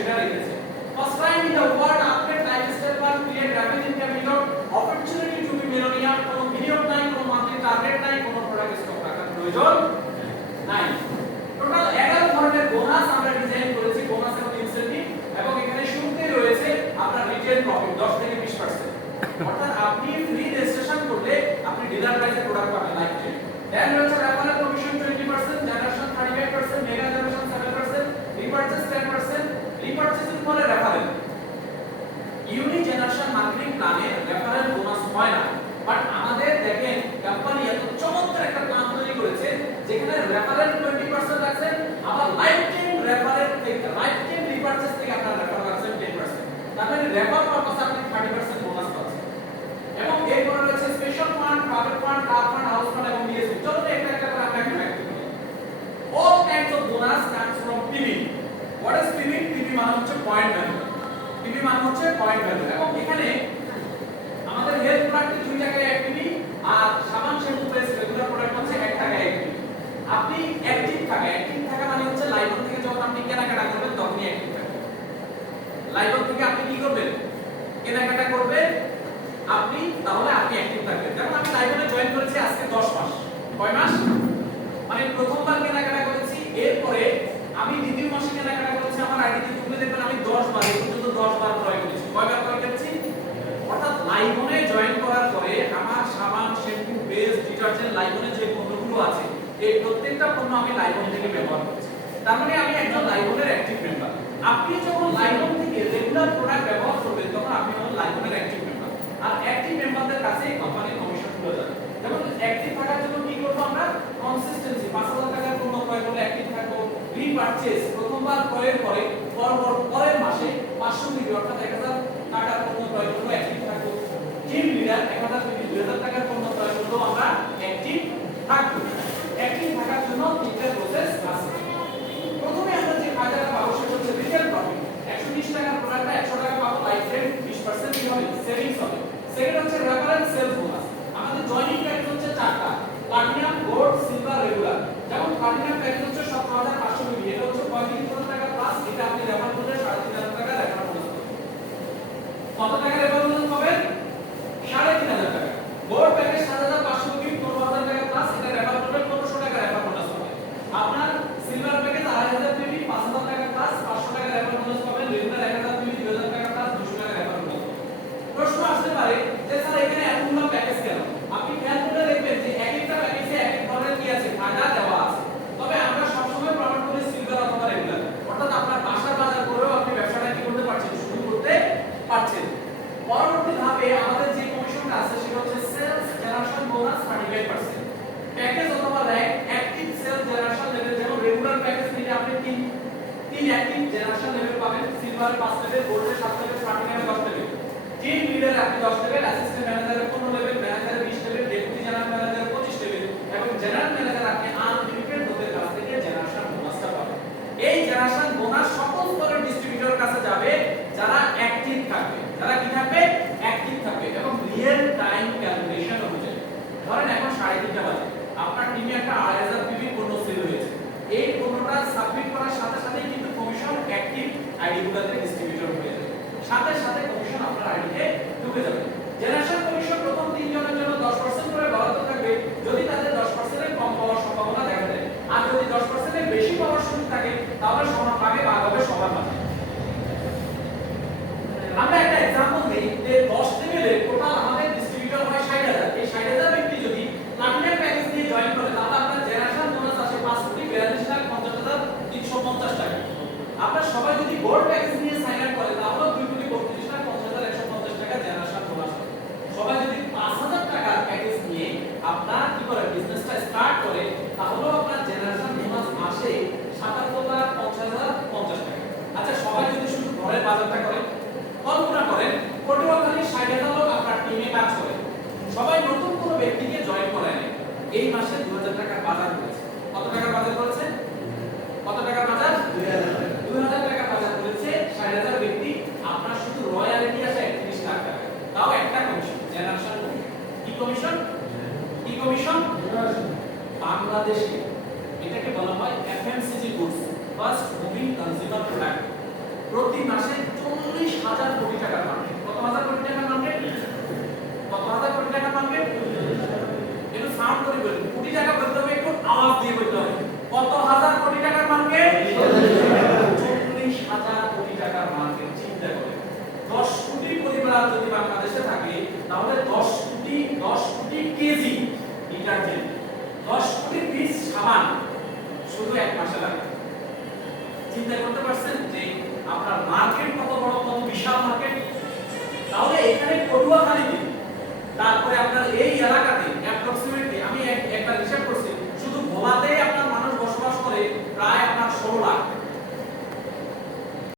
First time in the world upgrade lifestyle plan create rapid income without opportunity to be millionaire. কোনো বিনিয়োগ নাই, কোনো monthly target নাই, কোনো প্রোডাক্ট স্টক রাখার প্রয়োজন নাই। টোটাল 11 ধরনের বোনাস আমরা ডিজাইন করেছি বোনাস এবং ইনসেন্টিভ এবং এখানে শুরুতে রয়েছে আপনার রিটেল প্রফিট 10 থেকে 20% অর্থাৎ আপনি ফ্রি রেজিস্ট্রেশন করলে আপনি ডিলার প্রাইসে প্রোডাক্ট পাবেন লাইফ টাইম দেন রয়েছে referral commission 20% generation 35% mega generation 7% repurchase 10% রিপারচেজের পরে রেফারেল। ইউনি জেনারেশন মার্কেটিং প্ল্যানে রেফারেল বোনাস হয় না বাট আমাদের দেখেন কোম্পানি এত চমৎকার একটা প্ল্যান তৈরি করেছে যেখানে রেফারেল 20% রাখছেন আবার লাইফ টাইম রেফারেল থেকে লাইফ টাইম রিপারচেজ থেকে আপনার রেফারেল রাখছেন 10% তার মানে রেফার পারপাসে আপনি 30% বোনাস পাচ্ছেন এবং এরপরে রয়েছে special fund private fund car fund house fund এবং ডিএসপি চলো একটা একটা করে আমরা একটা একটা করি all kinds of bonus comes from PV what is PV PV মানে হচ্ছে পয়েন্ট ভ্যালু PV মানে হচ্ছে পয়েন্ট ভ্যালু এবং এখানে আমাদের হেলথ প্রোডাক্ট দুই এক PV আর সাবান শ্যাম্পু পেস্ট রেগুলার প্রোডাক্ট হচ্ছে এক টাকায় এক আপনি অ্যাক্টিভ থাকা অ্যাক্টিভ থাকা মানে হচ্ছে লাইভন থেকে যখন আপনি কেনাকাটা করবেন, তখনই অ্যাক্টিভ থাকবেন লাইভন থেকে আপনি কি করবেন? কেনাকাটা করবেন, আপনি, তাহলে আপনি অ্যাক্টিভ থাকবেন যেমন আমি লাইভে জয়েন করেছি, আজকে 10 মাস কয় মাস মানে প্রথমবার কেনাকাটা করেছি এরপরে আমি দ্বিতীয় মাসে কেনাকাটা করেছি আমার আইডিতে তুলে দেখবেন আমি 10 বার এই পর্যন্ত 10 বার ক্রয় করেছি কয়বার ক্রয় করেছি লাইভনে জয়েন করার পরে আমার সাবান শ্যাম্পু বেস ডিটারজেন্ট লাইভনে যে পণ্যগুলো আছে, এই প্রত্যেকটা পণ্য আমি লাইভন থেকে ব্যবহার করছি। তার মানে আমি একজন লাইভনের অ্যাক্টিভ মেম্বার আপনি যখন লাইভন থেকে রেগুলার প্রোডাক্ট ব্যবহার করবেন, তখন আপনি হলেন লাইভনের অ্যাক্টিভ মেম্বার আর অ্যাক্টিভ মেম্বারদের কাছে কোম্পানির কমিশন তুলে যাবে। যেমন অ্যাক্টিভ থাকার জন্য কি করব আমরা? কনসিস্টেন্সি 5000 টাকার পণ্য ক্রয় করলে অ্যাক্টিভ থাকব রিপারচেজ প্রথমবার ক্রয়ের পরে পরপর পরের মাসে 500 মিলি অর্থাৎ 1000 টাকার পণ্য ক্রয় করলে টিম লিডার 1000 দুই 2000 টাকার পণ্য আমরা অ্যাক্টিভ থাকব অ্যাক্টিভ থাকার জন্য তিনটা প্রসেস আছে প্রথমে আমরা যে ফায়দাটা পাবো সেটা হচ্ছে রিটেল প্রফিট 120 টাকার প্রোডাক্টটা 100 টাকা পাবো লাইফ টাইম 20% কি হবে সেভিংস হবে সেকেন্ড হচ্ছে রেফারেন্স সেলস বোনাস আমাদের জয়েনিং প্যাকেজ হচ্ছে চারটা প্লাটিনাম গোল্ড সিলভার রেগুলার যেমন প্লাটিনাম প্যাকেজ হচ্ছে 17500 মিলি এটা হচ্ছে 3500 টাকা প্লাস এটা আপনি রেফার করলে 3500 টাকা রেফার বোনাস কত টাকা রেফার বোনাস পাবেন 3500 টাকা গোল্ড প্যাকেজ 7500 মিলি 15000 টাকা প্লাস এটা রেফার করলে 1500 টাকা রেফার বোনাস পাবেন আপনার সিলভার প্যাকেজ 2500 মিলি 5000 টাকা প্লাস 500 টাকা রেফার বোনাস পাবেন রেগুলার 1000 মিলি 2000 টাকা প্লাস 200 টাকা রেফার বোনাস পাবেন প্রশ্ন আসতে পারে যে স্যার এখানে এতগুলো প্যাকেজ কেন আপনি খেয়াল করে দেখবেন যে এক একটা প্যাকেজে এক এক ধরনের কি আছে ফায়দা দেওয়া আছে তবে আমরা সবসময় প্রমাণ করি সিলভার অথবা রেগুলার অর্থাৎ আপনার বাসার বাজার করেও আপনি ব্যবসাটা কি করতে পারছেন শুরু করতে পারছেন পরবর্তী ধাপে আমাদের যে কমিশনটা আছে সেটা হচ্ছে সেলস জেনারেশন বোনাস 35% প্যাকেজ অথবা rank active sales generation level যেমন রেগুলার প্যাকেজ নিলে আপনি তিন তিন active generation level silver 5 level গোল্ডের 7 লেভেল প্লাটিনামের 10 লেভেল টিম লিডার আপনি 10 লেভেল অ্যাসিস্ট্যান্ট ম্যানেজারের 15 লেভেল ম্যানেজারের 20 লেভেল ডেপুটি জেনারেল ম্যানেজারের 25 লেভেল এবং জেনারেল ম্যানেজার আপনি আনলিমিটেড ওদের কাছ থেকে জেনারেশন বোনাসটা পাবেন। এই জেনারেশন বোনাস সকল স্তরের ডিস্ট্রিবিউটরের কাছে যাবে, যারা অ্যাক্টিভ থাকবে। যারা কি থাকবে? অ্যাক্টিভ থাকবে এবং রিয়েল টাইম ক্যালকুলেশন অনুযায়ী। ধরেন এখন সাড়ে তিনটা বাজে। আপনার টিমে একটা আড়াই হাজার পিবি পণ্য সেল হয়েছে। এই পণ্যটা সাবমিট করার সাথে অ্যাক্টিভ আইডি গুলোতে ডিস্ট্রিবিউটর হয়ে যাবে। সাথে সাথে কমিশন আপনার আইডিতে ঢুকে যাবে। জেনারেশন কমিশন প্রথম তিন জনের জন্য 10% করে বরাদ্দ থাকবে। যদি তাদের 10% এর কম পাওয়ার সম্ভাবনা দেখা দেয়। আর যদি 10% এর বেশি পাওয়ার সুযোগ থাকে, তাহলে সমান ভাগে বাজারটা করেন কল্পনা করেন, পটুয়াখালীর ষাট হাজার লোক আপনার টিমে কাজ করে। সবাই নতুন কোনো ব্যক্তিকে জয়েন করায় এই মাসে দু হাজার টাকার বাজার করেছে। কত টাকার বাজার করেছে? কত টাকার বাজার? দুই হাজার টাকার বাজার করেছে ষাট হাজার ব্যক্তি। আপনার শুধু রয়্যালিটি আসে একত্রিশ লাখ টাকা। তাও একটা কমিশন জেনারেশন কি কমিশন? কি কমিশন? বাংলাদেশে। এটাকে বলা হয় FMCG goods fast moving consumer product. প্রতি মাসে চল্লিশ হাজার কোটি টাকার মার্কেট। কত হাজার কোটি টাকার মার্কেট? কত হাজার কোটি টাকার মার্কেট? একটু সাউন্ড করে বলুন কোটি টাকা বলতে হবে, একটু আওয়াজ দিয়ে বলতে হবে। কত হাজার কোটি টাকার মার্কেট? চল্লিশ হাজার কোটি টাকার মার্কেট, চিন্তা করে। দশ কোটি পরিবার যদি বাংলাদেশে থাকে, তাহলে দশ কোটি দশ কোটি কেজি ডিটারজেন্ট দশ কোটি পিস সাবান শুধু এক মাসে লাগে। চিন্তা করতে পারছেন?